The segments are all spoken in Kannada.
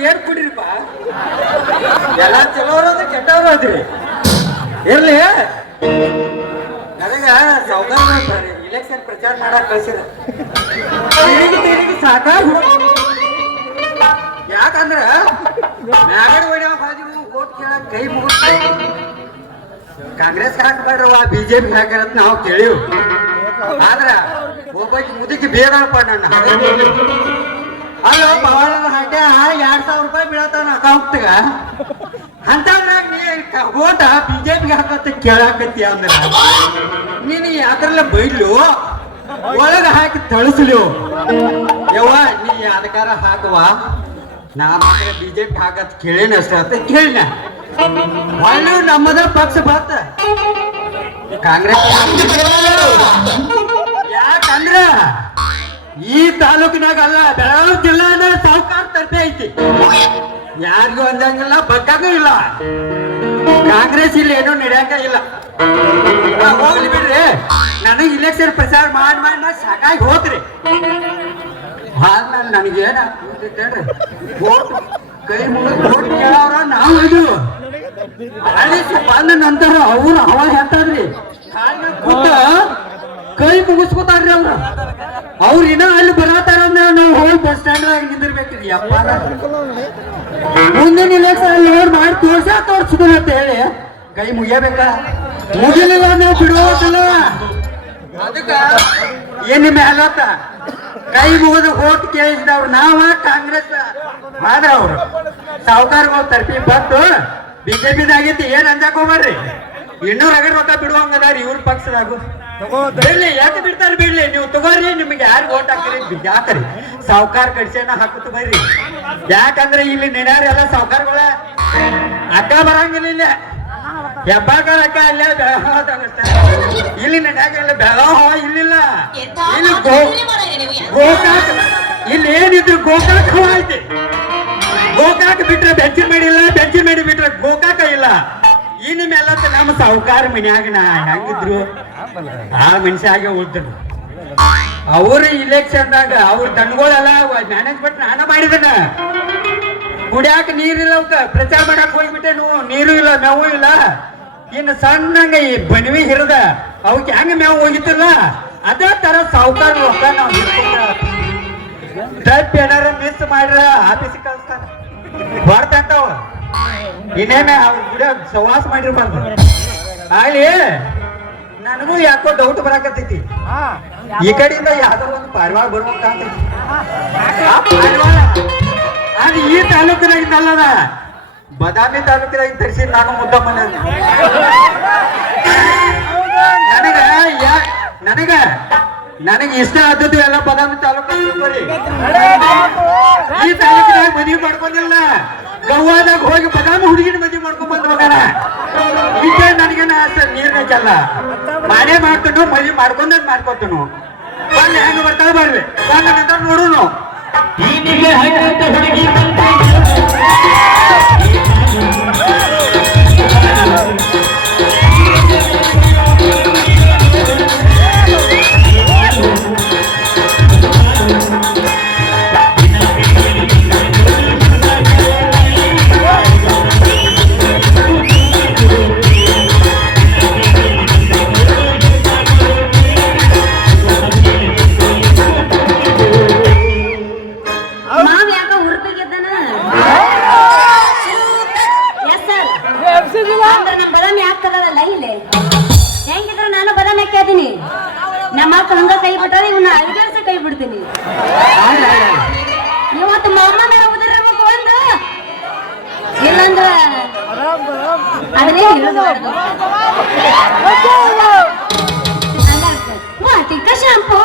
ಏನ್ ಕುಡಿರಿಪ್ಪ ಎಲ್ಲ ಚಲೋರು ಅಂದ್ರೆ ಕೆಟ್ಟವ್ರು ಅದ್ರಿ ಇರ್ಲಿ ನನಗ ಸಾವುಕಾರ ಇಲೆಕ್ಷನ್ ಪ್ರಚಾರ ಮಾಡಕ್ ಕಳ್ಸಿರ ಸಾಕಾಗಿ ಯಾಕಂದ್ರ ಮ್ಯಾಗಡ್ ಹೊಡ್ಯಾವ ಬಾಜು ಓಟ್ ಕೇಳಕ್ ಕೈ ಮುಗಿಸ್ ಕಾಂಗ್ರೆಸ್ ಹಾಕ್ಬೇಡ್ರವ ಬಿಜೆಪಿ ಹಾಕ್ಯಾರತ್ ನಾವು ಕೇಳಿವ್ ಆದ್ರ ಒಬ್ಬಾಕಿ ಮುದುಕಿ ಬೇಡಪ್ಪ ನನ್ನ ಅಲ್ಲ ಪವಾಡದ ಹಾಕ್ಯ 2,000 ರೂಪಾಯಿ ಬೀಳತ್ತಾನ ಅಕೌಂಟ್ಗ ಅಂತಂದ್ರಾಗ ನೀ ಓಟ ಬಿಜೆಪಿಗೆ ಹಾಕತ್ತ ಕೇಳಾಕತ್ತಿ ಅಂದ್ರ ನೀನು ಯಾವ್ದ್ರಲ್ಲ ಬೈಡ್ಲು ಒಳಗ ಹಾಕಿ ತಳಿಸ್ಲು ಯವ್ವ ನೀ ಯಾವ್ದಕಾರ ಹಾಕುವ ನಾ ಬಿಜೆಪಿ ಹಾಕತ್ ಕೇಳೇನ ಅಷ್ಟ ಅಂತ ಕೇಳಿನ ಒಳ್ಳೆ ನಮ್ಮದ ಪಕ್ಷ ಬತ್ತ ಕಾಂಗ್ರೆಸ್ ಯಾಕಂದ್ರ ಈ ತಾಲೂಕಿನಾಗ ಅಲ್ಲ ಬೆಳಗಾವಿ ಜಿಲ್ಲಾ ಸಾವುಕಾರ ತರ್ಪೆ ಐತಿ ಯಾರಿಗೂ ಅಂದಂಗಿಲ್ಲ ಬಗ್ಗಾಗೂ ಇಲ್ಲ ಕಾಂಗ್ರೆಸ್ ಇಲ್ಲಿ ಏನೂ ನಡೆಯಂಗ ಇಲ್ಲ ಹೋಗ್ಲಿ ಬಿಡ್ರಿ ನನಗೆ ಇಲೆಕ್ಷನ್ ಪ್ರಚಾರ ಮಾಡಿ ಸಾಕಾಗಿ ಹೋದ್ರಿ ಆದ್ಮೇಲೆ ನನಗೇನ ಹೇಳ್ರಿ ಓಟ್ ಕೈ ಮುಗಿದು ಓಟ್ ಕೇಳವ್ರ ನಾವು ಇದು ಬಂದ ನಂತರ ಅವ್ರು ಅವಾಗ ಹೇಳ್ತಾರ್ರಿ ಕೂತ ಕೈ ಮುಗಿಸ್ಕೊತಾರ್ರಿ ಅವ್ರು ಇನ್ನ ಅಲ್ಲಿ ಬರತಾರ ಅಂದ್ರೆ ನಾವು ಹೋಗಿ ಬಸ್ ಸ್ಟ್ಯಾಂಡ್ ನಿಂದಿರ್ಬೇಕ್ರಿ ಅಪ್ಪ ಮುಂದಿನ ಇಲೆಕ್ಷನ್ ಲೋಡ್ ಮಾಡಿ ತೋರ್ಸುದು ಅಂತ ಹೇಳಿ ಕೈ ಮುಗಿಯಬೇಕ ಮುಗಿಲಿಲ್ಲ ನಾವು ಬಿಡುವುದಿಲ್ಲ ಅದಕ್ಕ ಏನ್ ನಿಮ್ಮ ಹೇಳತ್ತ ಕೈ ಮುಗಿದು ಓಟ್ ಕೇಳಿಸಿದವ್ರು ನಾವ ಕಾಂಗ್ರೆಸ್ ಆದ್ರ ಅವ್ರು ಸಾವುಕಾರಗಳು ತರ್ಪಿ ಬಂದು ಬಿಜೆಪಿದಾಗೈತಿ ಏನ್ ಅಂಜಾಕ್ ಹೋಗ್ಬಾರ್ರಿ ಇನ್ನೂ ರೊಕ್ಕ ಬಿಡುವಂಗದಾರಿ ಇವ್ರ ಪಕ್ಷದಾಗು ಬಿಡ್ಲಿ ಯಾಕೆ ಬಿಡ್ತಾರ ಬಿಡ್ಲಿ ನೀವು ತಗೋರಿ ನಿಮ್ಗೆ ಯಾರು ಓಟ್ ಹಾಕಿರಿ ಯಾಕರಿ ಸಾವುಕಾರ ಕಡ್ಸೇನ ಹಾಕುತ್ತ ಬರ್ರಿ ಯಾಕಂದ್ರೆ ಇಲ್ಲಿ ನೆಡ್ಯಾರ ಎಲ್ಲ ಸಾವುಕಾರಗಳ ಅಡ್ಡ ಬರಂಗಿಲ್ಲ ಇಲ್ಲ ಹೆಬ್ಬಾಳಕ್ಕ ಅಲ್ಲೇ ಬೆಳಗಾವದಾಗಷ್ಟ ಇಲ್ಲಿ ನೆಡ್ಯಾಗೆಲ್ಲ ಬೆಳಗಾವ ಇಲ್ಲಿಲ್ಲ ಇಲ್ಲಿ ಗೋಕಾಕ್ ಇಲ್ಲಿ ಏನಿದ್ರು ಗೋಕಾಕ್ ಐತಿ ಗೋಕಾಕ್ ಬಿಟ್ರೆ ಬೆಂಚಿನ ಮಾಡಿಲ್ಲ ಬೆಂಚಿನ ಮಾಡಿ ಬಿಟ್ರೆ ಗೋಕಾಕ ಇಲ್ಲ ಇನ್ನು ಮೇಲ ನಮ್ಮ ಸಾವುಕಾರ ಮನ್ಯಾಗ ಹೆಂಗಿದ್ರು ಆ ಮನುಷ್ಯ ಆಗಿ ಉಳಿದ್ರು ಅವ್ರ ಇಲೆಕ್ಷನ್ದಾಗ ಅವ್ರ ದಣ್ಗಳೆಲ್ಲ ಮ್ಯಾನೇಜ್ಮೆಂಟ್ ನಾನ ಮಾಡಿದನ ಕುಡಿಯಾಕ ನೀರಿಲ್ಲ ಅವಕ್ಕ ಪ್ರಚಾರ ಮಾಡಕ್ ಹೋಗ್ಬಿಟ್ಟೆ ನೀರು ಇಲ್ಲ ಮೇವು ಇಲ್ಲ ಇನ್ನು ಸಣ್ಣಂಗ ಈ ಬನ್ವಿ ಹಿರಿದ ಅವಕ್ಕೆ ಹೆಂಗ ಮೇವು ಹೋಗಿತ್ತಿಲ್ಲ ಅದೇ ತರ ಸಾವುಕಾರ ರೊಕ್ಕ ನಾವು ಟೈಪ್ ಏನಾರ ಮಿಸ್ ಮಾಡ್ರ ಆಫೀಸಿಗೆ ಕಳಿಸ್ತಾನ ಹೊರತಂತಾವ ಇನ್ನೇನ ಅವ್ರ ಕೂಡ ಸವಾಸ ಮಾಡಿರ್ಬಾರ್ದು ಅಲ್ಲಿ ನನಗೂ ಯಾಕೋ ಡೌಟ್ ಬರಾಕತ್ತೈತಿ ಈ ಕಡೆಯಿಂದ ಯಾವ್ದೋ ಒಂದು ಪಾರಿವಾಳ ಬರ್ಬೇಕಂತೈತಿ ಅದು ಈ ತಾಲೂಕಿನಾಗಿದ್ದಲ್ಲದ ಬದಾಮಿ ತಾಲೂಕಿನಾಗ ತರಿಸಿ ನಾನು ಮುದ್ದಮ್ಮನ ನನಗೆ ಇಷ್ಟ ಆದದ್ದು ಎಲ್ಲ ಬದಾಮಿ ತಾಲೂಕು ಈ ತಾಲೂಕಿನಾಗ ಮದುವೆ ಮಾಡ್ಕೊಂಡಿಲ್ಲ ಗವ್ವಾದಾಗ ಹೋಗಿ ಬದಾಮಿ ಹುಡುಗಿನ ಮದುವೆ ಮಾಡ್ಕೊಂಡ್ ಬಂದ್ ಹೋಗಾರ ಈಗ ನನಗೇನ ನೀರ್ನ ಚಲ್ಲ ಮಾಡೇ ಮಾಡ್ತನು ಮದುವೆ ಮಾಡ್ಕೊಂಡ್ ಮಾಡ್ಕೊತನು ಬಂದ್ ಹೆಂಗ ಬರ್ತಾವ ಬರ್ರಿ ಬಂದ ನಂತರ ನೋಡುನು ಹುಡುಗಿ ಹೆಂಗಿದ್ರು ನಾನು ಬದಾಮಿ ಹಾಕಿದೀನಿ ನಮ್ಮ ಅಕ್ಕ ಹಂಗ ಕೈ ಬಿಟ್ಟಾರೆ ಇವನ್ನ ಐದಾರ್ಸ ಕೈ ಬಿಡ್ತೀನಿ ಇವತ್ತು ಮಾಮ ಮೇಲೆ ಉದಿರ್ಬೇಕು ಒಂದು ಇಲ್ಲಂದ್ರ ಅದನ್ನೇ ವಾಟಿಕ ಶಾಂಪೂ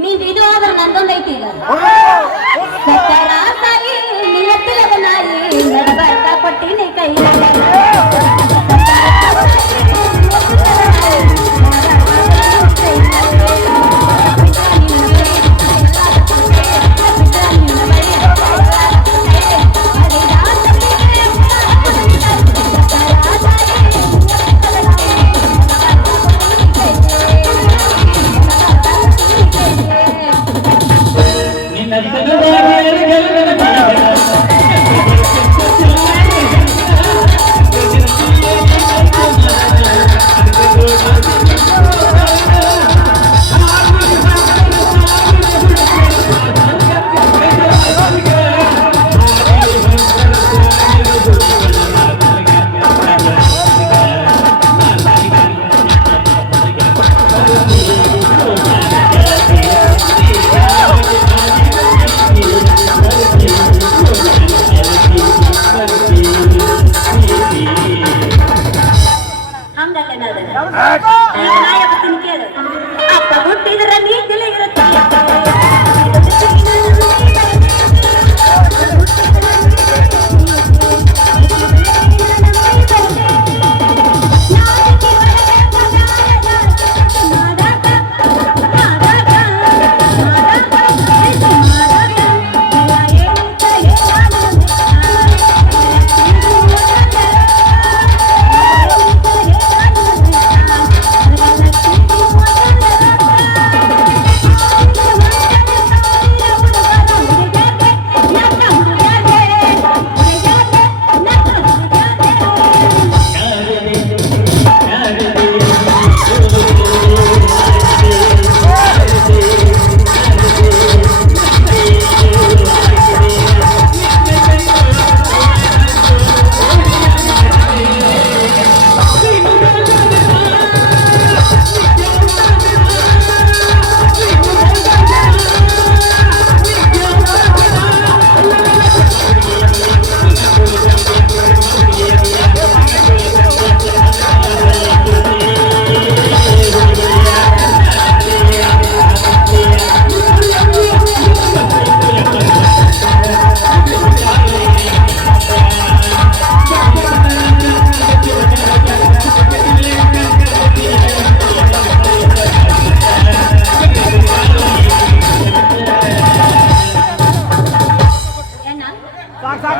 ನೀನ್ ಇದು ಆದ್ರೆ ನಂದೊಂದೈತಿ ಈಗ ಸಕ್ಕರ ತಾಯಿ ನಿಯತ್ತಿಲದ ನಾಯಿ ನಡಬರ್ಕ ಕೊಟ್ಟಿನಿ ಕೈ ಅಪ್ಪ ಹುಟ್ಟಿದ್ರ ನೀ ತಿಳಿಗಿರುತ್ತೆ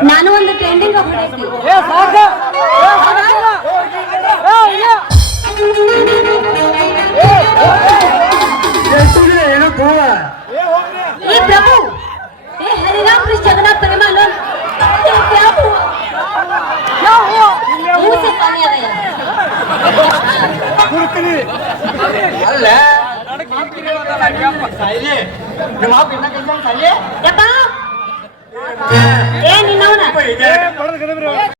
ನಾನು ಒಂದು ಟ್ರೆಂಡಿಂಗ್ ಹೋಗ್ಬಿಡೈತಿ ಏನೋ ಗೋವ ಏ ಪ್ರಭು ಏ ಹರಿರಾಮ್ ಕೃಷ್ಣ जगन्नाथ परिमल ये क्या हुआ मुंह से पानी आ रहा ಗುರುತಿನಿ ಅಲ್ಲ ಯಪ್ಪ ಏ ನಿನ್ನವನ